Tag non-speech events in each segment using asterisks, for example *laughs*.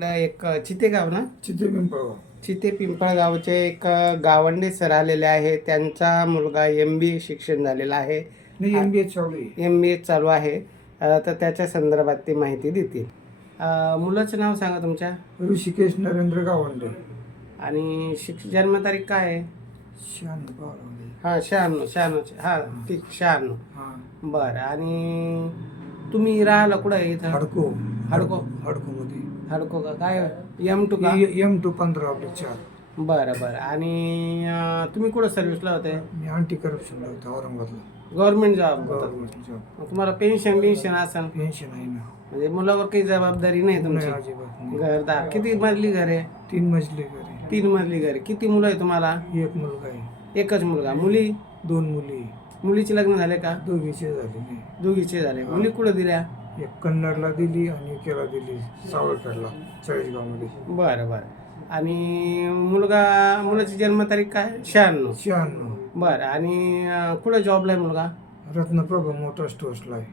आपलं एक चितेगाव ना? चिते पिंपळगाव. चिते पिंपळगावचे एक गावंडे सर आलेले आहे. त्यांचा मुलगा एम बी ए शिक्षण झालेला आहे. नाही एम बी ए चालू आहे. एम बी ए चालू आहे. अ, तर त्याच्या संदर्भात ते माहिती देतील. अ, मुलाचं नाव सांगा तुमच्या. ऋषिकेश नरेंद्र गावंडे आणि शिक्ष जन्मतारीख काय आहे? शहाण्णव बावन्न. हां शहाण्णव शहाण्णव हां ठीक शहाण्णव. हा. बरं आणि तुम्ही राहिला कुठं आहे इथं? हडको. हडको? हडको मध्ये हडको का काय एम टू का? एम टू पंधरा आपले चार. बरं बरं. आणि अ, तुम्ही कुठं सर्व्हिसला होते? मी अँटी करप्शन होतो औरंगाबादला. गव्हर्नमेंट जॉब गव्हर्नमेंट जॉब तुम्हाला पेन्शन बिन्शन असेल? पेन्शन आहे ना. म्हणजे मुलावर काही जबाबदारी नाही तुमची? अजिबात नाही. घरदार किती मजली घर आहे? तीन मजले घरी तीन मजली घर आहे. किती मुलं आहे तुम्हाला? एक मुलगा आहे. एकच मुलगा. मुली? दोन मुली. मुलीचे लग्न झाले का? दोघीचे झालेले दोघीचे झाले. मुली कुठं दिल्या? एक कन्नडला दिली आणि एकेला दिली सावळकडला चाळीसगावमध्ये. बरं बरं. आणि मुलगा मुलाची जन्मतारीख काय? शहाण्णव. शहाण्णव. बरं आणि अं, कुठं जॉबला आहे मुलगा? रत्नप्रभा मोटर स्टोर्सला आहे.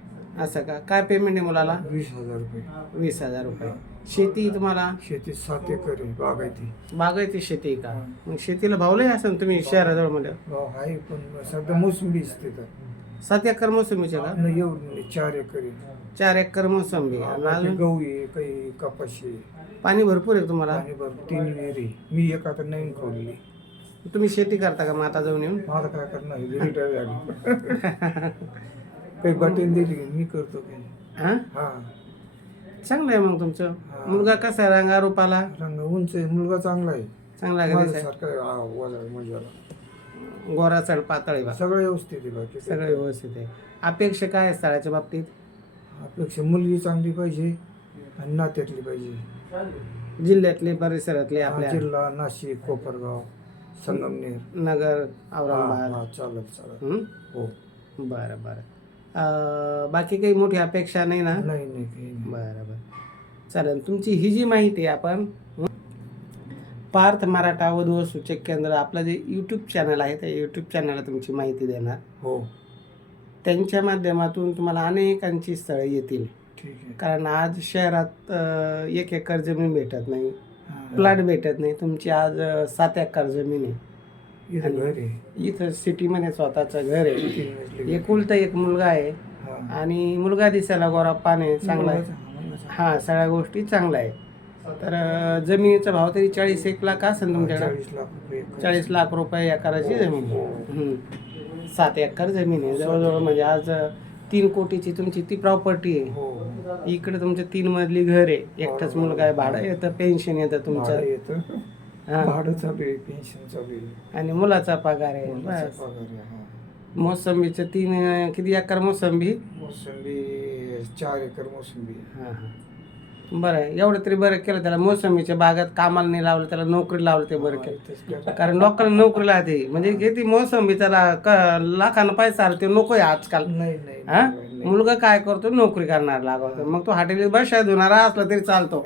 असं का? काय पेमेंट आहे मुलाला? वीस हजार रुपये. वीस हजार रुपये. शेती तुम्हाला? शेतीत सात एकर आहे बागायती बागायती शेती आहे का? मग शेतीला भावलंही असेल तुम्ही शहराजवळमध्ये भाव आहे पण सध्या मोसंबीच तिथं सात एकर मोसंबीचे का? नाही एवढं नाही चार एकर आहे. चार एकर मोसंबी आणि अजून? गहू आहे काही कपाशी आहे. पाणी भरपूर आहे तुम्हाला? आणि तीन विहीर मी एक आता नवीन खोलली तुम्ही शेती करता का मग आता जाऊन येऊन? मला काय करणार? रिटायर झाली. काही बटेन दिली की मी करतो हा? हा. चांगलं आहे मग तुमचं. मुलगा कसा आहे रंगा रूपाला रंग उंच आहे मुलगा चांगला आहे. चांगला आहे का दिसायला? माझ्यासारखा आहे, हा, वजा- मजाला. गोरा चढ पातळ सगळं व्यवस्थित आहे बाकी. सगळं व्यवस्थित आहे. अपेक्षा काय आहे स्थळाच्या बाबतीत? अपेक्षा मुलगी चांगली पाहिजे आणि नात्यातली पाहिजे. जिल्ह्यातले परिसरातले आपल्या? जिल्हा नाशिक कोपरगाव संगमनेर. नगर औरंगाबाद. हा, चालत चालत हं? हो. बरं बरं. अं, बाकी काही मोठी अपेक्षा नाही ना? नाही नाही काही नाही. बरं बरं. चालेल तुमची ही जी माहिती आहे आपण? पार्थ मराठा वधू सूचक केंद्र आपलं जे यूट्यूब चॅनल आहे त्या यूट्यूब चॅनलला तुमची माहिती देणार. हो. त्यांच्या माध्यमातून तुम्हाला अनेकांची स्थळं येतील. ठीक आहे. कारण आज शहरात अं, एक एकर जमीन भेटत नाही. हा. प्लॉट भेटत नाही. तुमची आज अं, सात एकर जमीन आहे. इथं घर आहे. इथं सिटीमध्ये स्वतःचं घर आहे. तीन मजली घर. एकुलता एक मुलगा आहे. हा. आणि मुलगा दिसायला गोरा पाने चांगला आहे. हा सगळ्या गोष्टी चांगल्या आहे तर जमिनीचा भाव तरी चाळीस एक लाख असेल तुमच्याकडे. चाळीस लाख रुपये. चाळीस लाख रुपये एकराची जमीन. आहे. हम्म. सात एकर जमीन आहे. जवळजवळ म्हणजे आज तीन कोटीची तुमची ती प्रॉपर्टी आहे. हो. इकडे तुमचं तीन मजली घर आहे. एकटाच मुलगा आहे. भाडं येतं. पेन्शन येतं तुमचं. येतं. हा. भाडं चालू आहे पेन्शन चालू आहे. आणि मुलाचा पगार आहे. मुलाचा बस. पगार आहे, हा. मोसंबीचं तीन किती एकर मोसंबी? मोसंबी चार एकर मोसंबी. हां हां. बरं आहे. एवढं तरी बरं केलं त्याला. मोसंबीच्या बागात कामाला नाही लावलं त्याला नोकरी लावलं ते बरं केलं. तेच काय. कारण लोकांना नोकरी लागते. म्हणजे किती मोसंबी त्याला क- लाखानं पैसा आला ते नको आहे आजकाल. नाही नाही हा. मुलगा काय करतो? नोकरी करणार लागवतो मग तो हॉटेल बशा धुणारा असला तरी चालतो.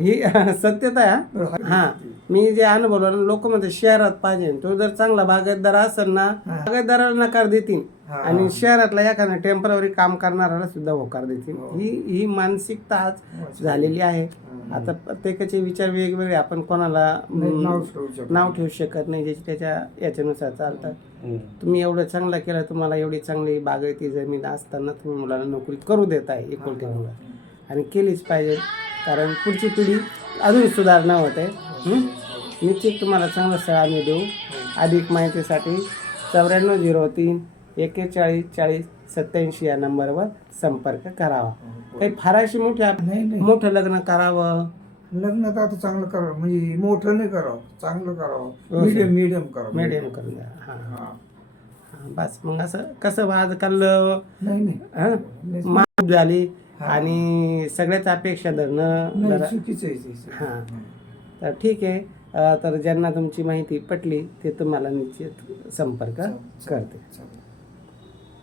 ही *laughs* सत्यता आहे हा. हा. मी जे अनुभवलं लोक म्हणते शहरात पाहिजे. तो जर चांगला बागायतदार असेल ना बागायतदाराला नकार देतील. हा. आणि शहरातला एखादा टेंपररी काम करणाऱ्याला सुद्धा होकार देतील. ही. ही मानसिकता आज झालेली आहे. आता प्रत्येकाचे विचार वेगवेगळे आपण कोणाला नाव ठेवू शकतो. नाव ठेवू शकत नाही ज्याची त्याच्या याच्यानुसार चालतं. तुम्ही एवढं चांगलं केलं तुम्हाला एवढी चांगली बागायती जमीन असताना तुम्ही मुलाला नोकरी करू देत आहे एकोलती मुलं. आणि केलीच पाहिजे कारण पुढची पिढी अजून सुधारणा होत आहे. निश्चित तुम्हाला चांगलं स्थळ आम्ही देऊ. अधिक माहितीसाठी चौऱ्याण्णव झिरो तीन एकेचाळीस चाळीस सत्याऐंशी या नंबरवर संपर्क करावा. काही फाराशी मोठी आप- नाही नाही. मोठं लग्न करावं? लग्न तर आता चांगलं करावं. म्हणजे मोठं नाही करावं. चांगलं करावं. मीडियम मीडियम करावं. मिडियम करून द्या. हां. हा. हां, बस मग असं कसं बा आजकाल नाही हं? झाली आणि सगळ्याच अपेक्षा धरणं नाही जरा चुकीचं आहे ते. हां. तर ठीक आहे. तर ज्यांना तुमची माहिती पटली ते तुम्हाला निश्चित संपर्क करते.